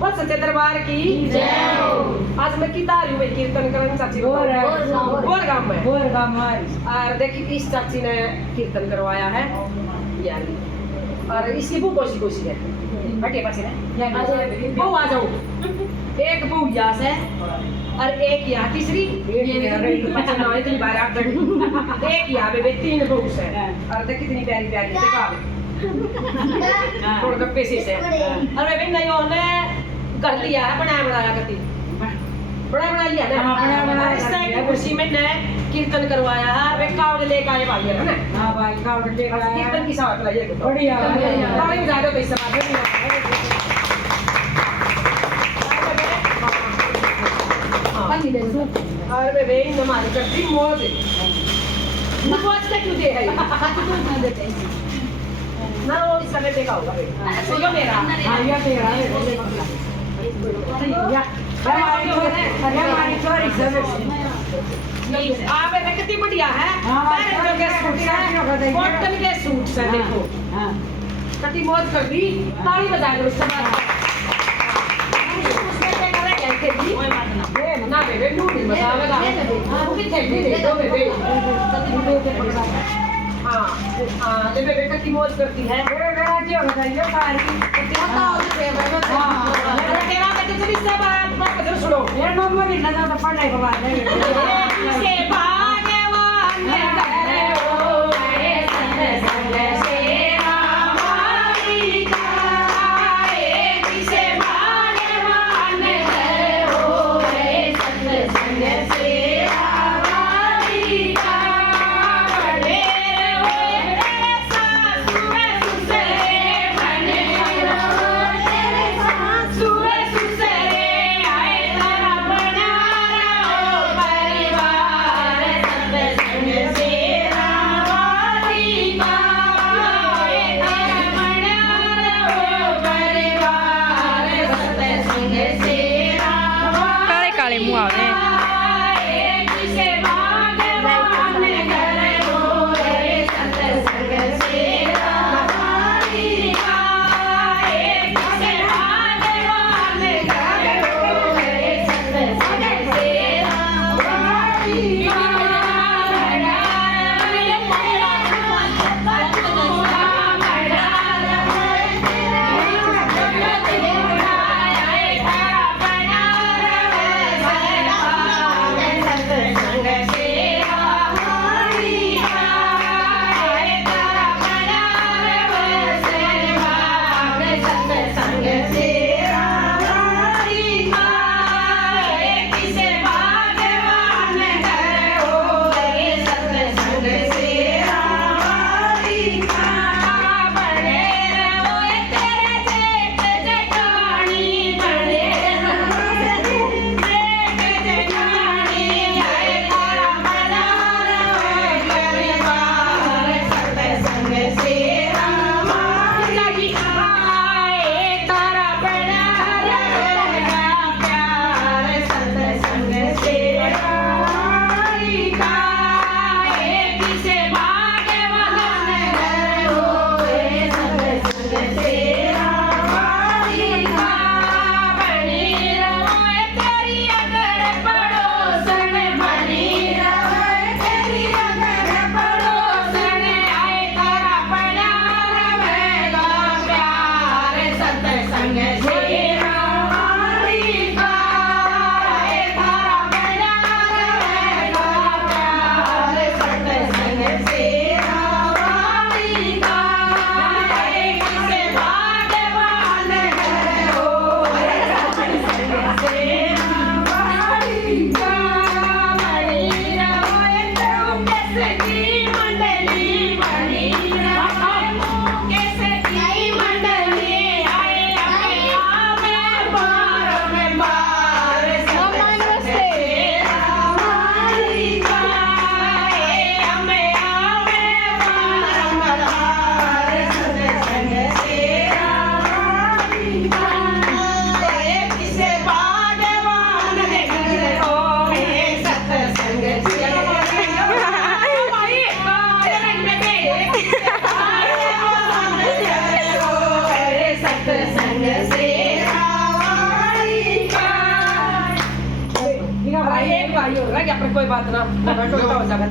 वो सच्चे दरबार की जय हो। आज मैं की तारी में कीर्तन करन चाची गोर गांव में और देखी इस चाची ने कीर्तन करवाया है यानी और इसकी बहू कोशी है हटे पास है बहू आ जाओ एक बहू यहाँ से और एक यहाँ तीसरी ना इतनी बार आप एक यहाँ पे तीन बहू से और देख कितनी प्यारी प्यारी देखा थोड़ा गप्पे से अरे भाई नहीं होने कर लिया है बनाया करती बड़ा लिया ना इस तरह की खुशी में ने कीर्तन करवाया है वे कावड़ लेके आए भाई है ना हां भाई कावड़ लेके आए कीर्तन की साथ लाइए बढ़िया कावड़ ज्यादा पैसा और वे वे नमाज करती मौज नमाज क्यों दे है ना वो इस समय देखा होगा ये मेरा हां ये तेरा या हमारी चोरी आप ये कितनी बढ़िया है पैर के सूट है कॉटन के सूट है देखो हां कितनी मौज कर दी ताली बजा दो उसके बाद उसमें क्या कर रहे हैं थे ना बेबे नूर बता लगा वो कितने दे दो बेबे हां ले बेबे कितनी मौज करती है मेरा जी हो बताइए सारी बताओ हां तेरा बेटे चली से बात मैं कदर सुनो ये मम्मा भी ना तो पढ़ाई के बाद है से भाग्यवान है ओ रे संग संग सेवा हमारी गाए किसे भाग्यवान है ओ रे संग संग सेवा हमारी गाए परिवार भाई हो रहा है कि अपने कोई बात ना टोटा हो जाएगा